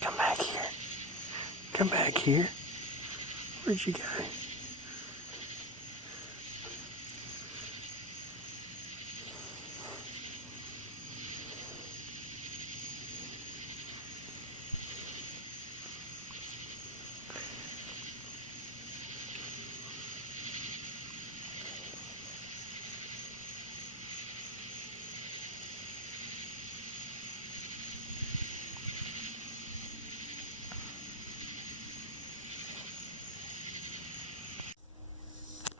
Come back here. Come back here. Where'd you go?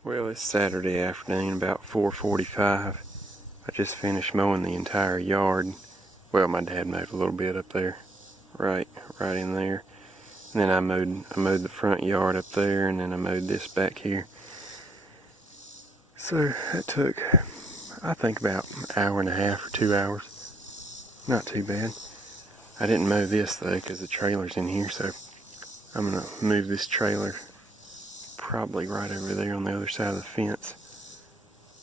Well, it's Saturday afternoon, about 4:45. I just finished mowing the entire yard. Well, my dad mowed a little bit up there, right in there. And then I mowed the front yard up there, and then I mowed this back here. So that took, I think, about an hour and a half or 2 hours. Not too bad. I didn't mow this though, because the trailer's in here, so I'm gonna move this trailer probably right over there on the other side of the fence.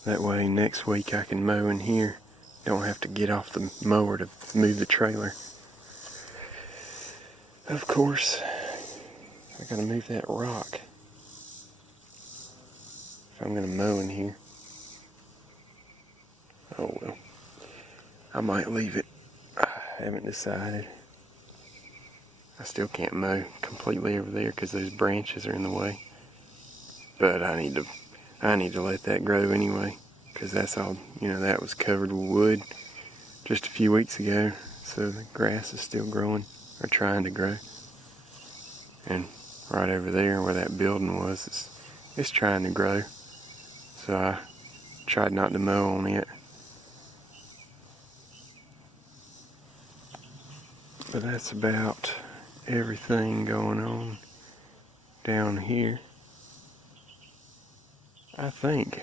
That way next week I can mow in here. Don't have to get off the mower to move the trailer. Of course, I gotta move that rock if I'm gonna mow in here. Oh well, I might leave it. I haven't decided. I still can't mow completely over there because those branches are in the way. But I need to let that grow anyway, because that's all, that was covered with wood just a few weeks ago, so the grass is still growing, or trying to grow. And right over there where that building was, it's trying to grow, so I tried not to mow on it. But that's about everything going on down here. I think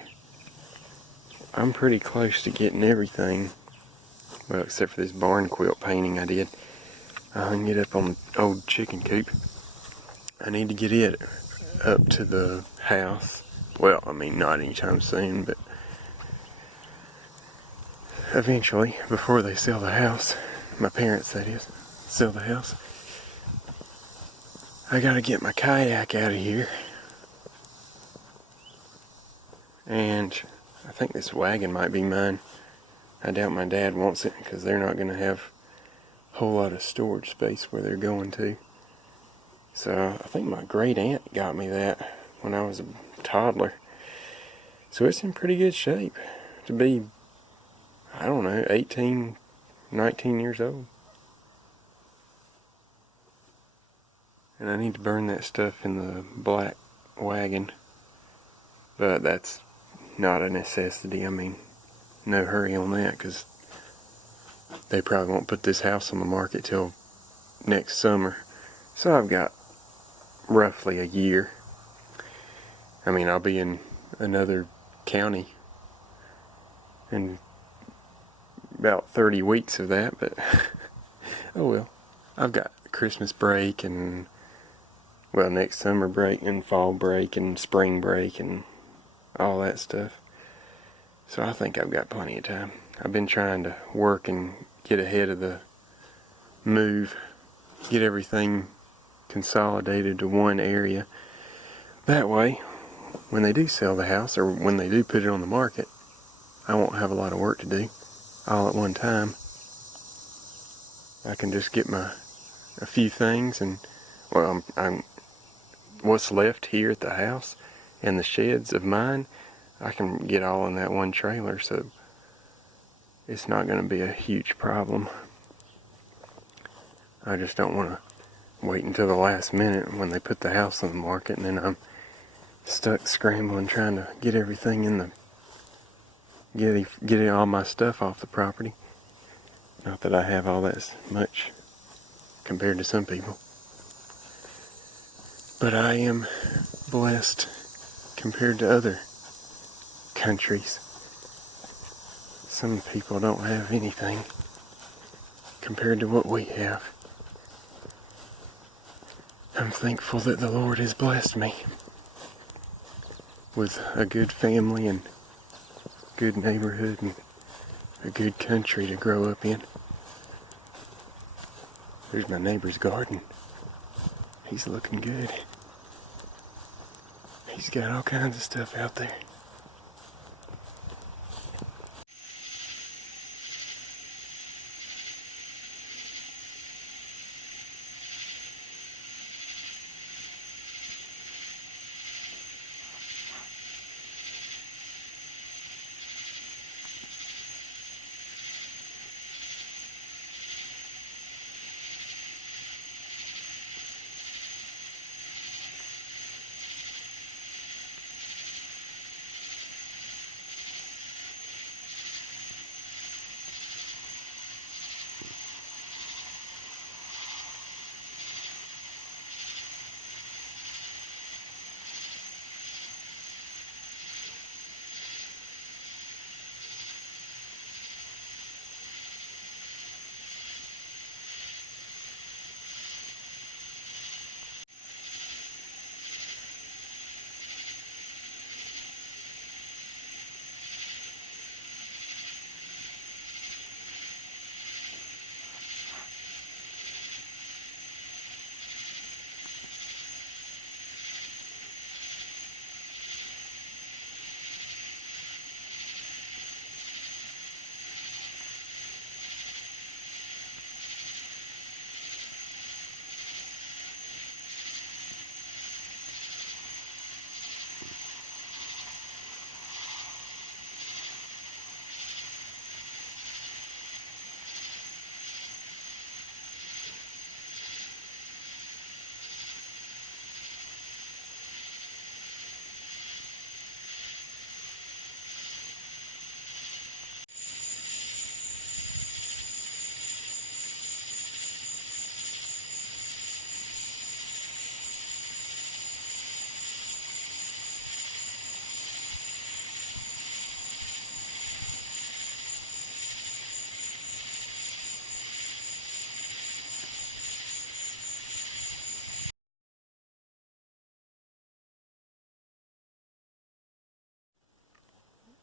I'm pretty close to getting everything, well, except for this barn quilt painting I did. I hung it up on the old chicken coop. I need to get it up to the house. Well, I mean, not anytime soon, but eventually, before they sell the house, my parents, that is, sell the house, I gotta get my kayak out of here. And I think this wagon might be mine. I doubt my dad wants it because they're not going to have a whole lot of storage space where they're going to. So I think my great aunt got me that when I was a toddler. So it's in pretty good shape to be, I don't know, 18, 19 years old. And I need to burn that stuff in the black wagon. But that's not a necessity. I mean, no hurry on that, because they probably won't put this house on the market till next summer. So I've got roughly a year. I mean, I'll be in another county in about 30 weeks of that, but oh well. I've got Christmas break and, well, next summer break and fall break and spring break and all that stuff. So I think I've got plenty of time. I've been trying to work and get ahead of the move, get everything consolidated to one area. That way, when they do sell the house, or when they do put it on the market, I won't have a lot of work to do all at one time. I can just get a few things, and, well, I'm what's left here at the house and the sheds of mine, I can get all in that one trailer, so it's not going to be a huge problem. I just don't want to wait until the last minute when they put the house on the market, and then I'm stuck scrambling trying to get everything in getting all my stuff off the property. Not that I have all that much compared to some people. But I am blessed compared to other countries. Some people don't have anything compared to what we have. I'm thankful that the Lord has blessed me. with a good family and good neighborhood and a good country to grow up in. There's my neighbor's garden. He's looking good. He's got all kinds of stuff out there.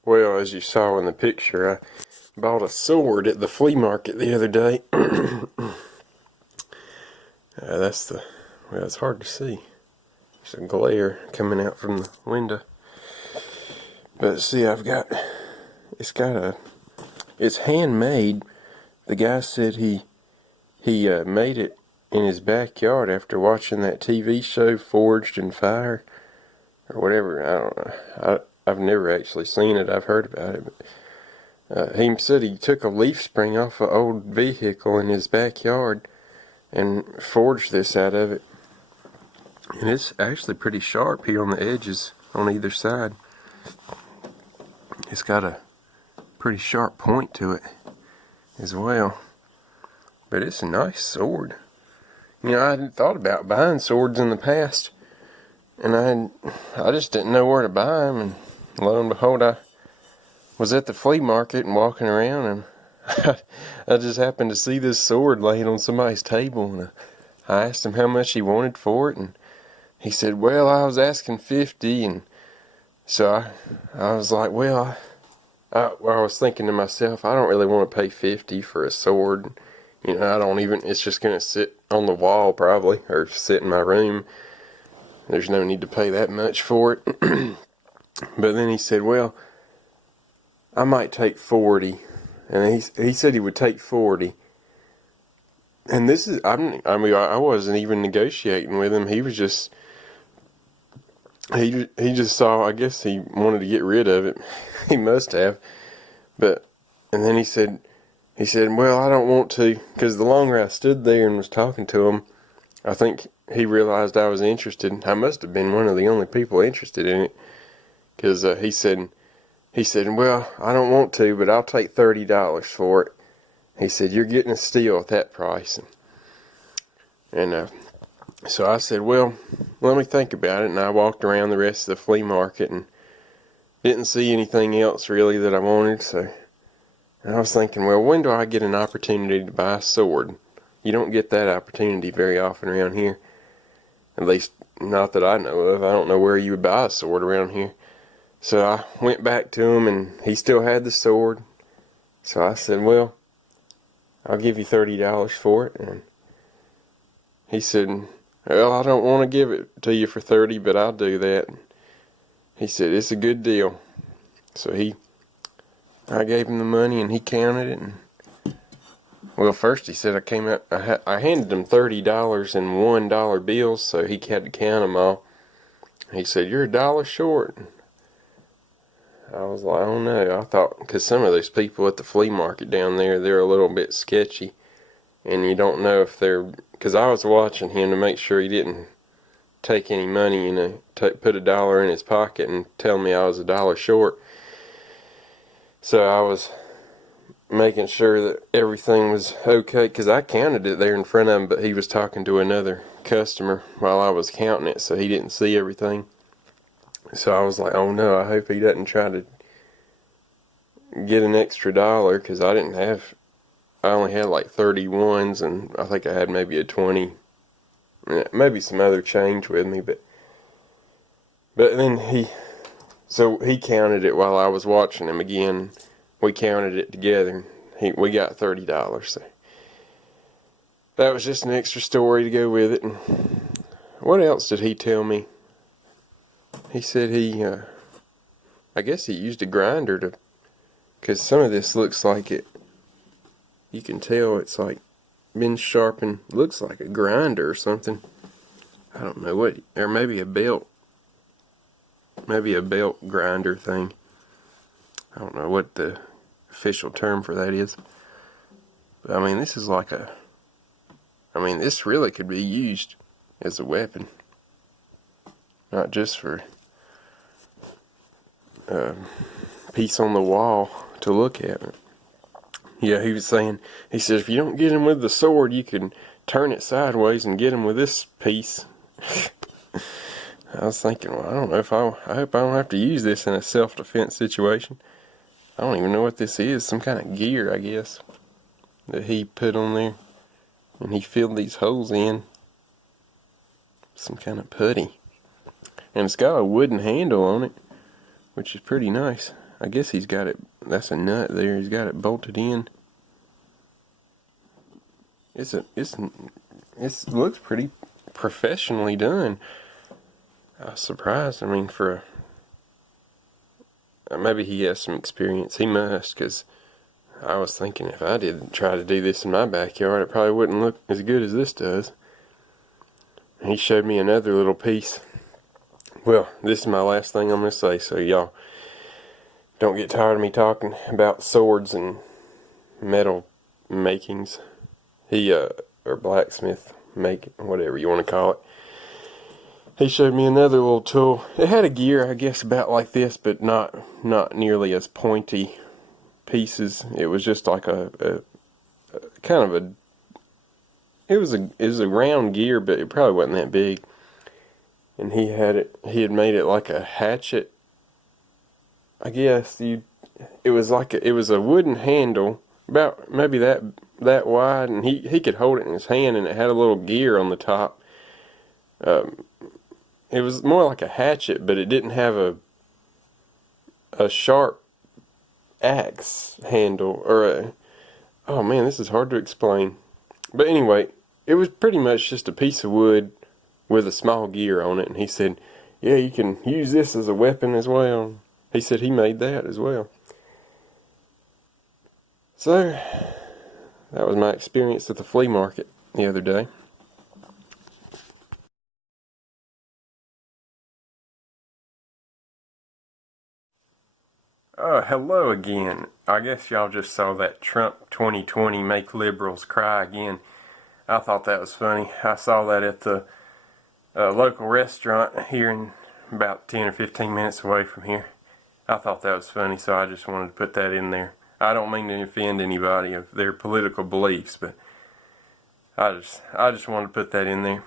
Well, as you saw in the picture, I bought a sword at the flea market the other day. Well, it's hard to see. There's a glare coming out from the window. But see, it's handmade. The guy said he made it in his backyard after watching that TV show Forged in Fire or whatever. I don't know. I've never actually seen it. I've heard about it. But he said he took a leaf spring off an old vehicle in his backyard and forged this out of it. And it's actually pretty sharp here on the edges on either side. It's got a pretty sharp point to it as well. But it's a nice sword. You know, I hadn't thought about buying swords in the past. And I just didn't know where to buy them. And lo and behold, I was at the flea market and walking around, and I just happened to see this sword laying on somebody's table. And I asked him how much he wanted for it, and he said, well, I was asking $50. And so I was like, well, I was thinking to myself, I don't really want to pay $50 for a sword. You know, it's just going to sit on the wall probably, or sit in my room. There's no need to pay that much for it. But then he said, well, I might take 40. And he said he would take 40. And I wasn't even negotiating with him. He was just, he just saw, I guess he wanted to get rid of it. He must have. And then he said, well, I don't want to, because the longer I stood there and was talking to him, I think he realized I was interested. I must have been one of the only people interested in it, because he said, well, I don't want to, but I'll take $30 for it. He said, you're getting a steal at that price. And so I said, well, let me think about it. And I walked around the rest of the flea market and didn't see anything else really that I wanted. So and I was thinking, well, when do I get an opportunity to buy a sword? You don't get that opportunity very often around here. At least not that I know of. I don't know where you would buy a sword around here. So I went back to him, and he still had the sword. So I said, well, I'll give you $30 for it. And he said, well, I don't want to give it to you for 30, but I'll do that. He said, it's a good deal. So I gave him the money, and he counted it. And, well, first he said I handed him $30 in $1 bills, so he had to count them all. He said, you're $1 short. I was like, oh no. I thought, because some of those people at the flea market down there, they're a little bit sketchy. And you don't know if they're, because I was watching him to make sure he didn't take any money, put $1 in his pocket and tell me I was $1 short. So I was making sure that everything was okay, because I counted it there in front of him, but he was talking to another customer while I was counting it, so he didn't see everything. So I was like, oh no, I hope he doesn't try to get an extra $1, because I only had like 31s, and I think I had maybe a 20, maybe some other change with me, but then he counted it while I was watching him again. We counted it together. We got $30. So that was just an extra story to go with it. And what else did he tell me? He said I guess he used a grinder because some of this looks like it. You can tell it's like been sharpened. Looks like a grinder or something. I don't know what, or maybe a belt. Maybe a belt grinder thing. I don't know what the official term for that is. But I mean, this really could be used as a weapon. Not just for piece on the wall to look at. Yeah, he was saying, he said, if you don't get him with the sword, you can turn it sideways and get him with this piece. I was thinking, well, I don't know I hope I don't have to use this in a self-defense situation. I don't even know what this is. Some kind of gear, I guess, that he put on there. And he filled these holes in. Some kind of putty. And it's got a wooden handle on it, which is pretty nice. I guess he's got it, that's a nut there. He's got it bolted in. It looks pretty professionally done. I was surprised. I mean, maybe he has some experience. He must, because I was thinking if I did try to do this in my backyard, it probably wouldn't look as good as this does. And he showed me another little piece. Well, this is my last thing I'm going to say, so y'all don't get tired of me talking about swords and metal makings. Or blacksmith whatever you want to call it. He showed me another little tool. It had a gear, I guess, about like this, but not nearly as pointy pieces. It was just like a kind of a. It was a round gear, but it probably wasn't that big. And he had made it like a hatchet. I guess it was a wooden handle, about maybe that wide, and he could hold it in his hand, and it had a little gear on the top. It was more like a hatchet, but it didn't have a sharp axe handle, oh man, this is hard to explain. But anyway, it was pretty much just a piece of wood with a small gear on it, and he said, yeah, you can use this as a weapon as well. He said he made that as well. So, that was my experience at the flea market the other day. Hello again. I guess y'all just saw that Trump 2020 make liberals cry again. I thought that was funny. I saw that at the local restaurant here in about 10 or 15 minutes away from here. I thought that was funny, so I just wanted to put that in there. I don't mean to offend anybody of their political beliefs, but I just wanted to put that in there.